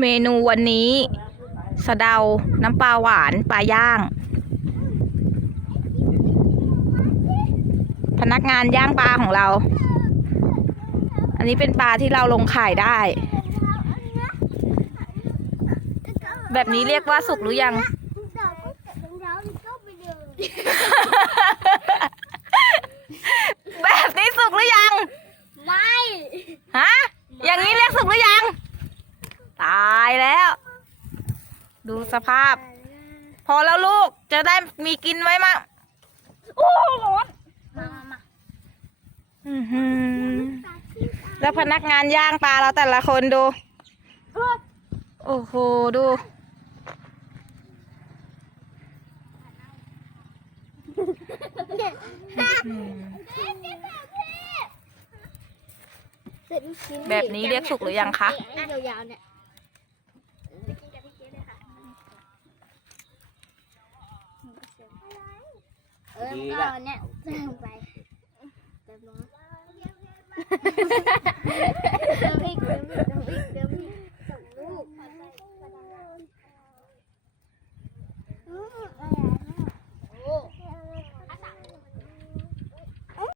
เมนูวันนี้สะเดา น้ำปลาหวาน ปลาย่าง พนักงานย่างปลาของเรา อันนี้เป็นปลาที่เราลงขายได้ แบบนี้เรียกว่าสุกหรือยัง แบบนี้สุกหรือยัง ไม่ ฮะ อย่างนี้เรียกสุกหรือยัง ตายแล้ว ดูสภาพ พอแล้วลูกจะได้มีกินไว้มั้งโอ้ร้อนมามามาอื้อหือแล้วพนักงานย่างปลาเราแต่ละคนดู โอ้โห ดูเสร็จลูกชิ้นแบบนี้เรียกสุกหรือยังคะไอ้ยาวๆเนี่ย เออดีก็เอาเนี่ยเติมไปเติมน้ำเติมอีกเติมอีกเติมอีกเติมกลูกอ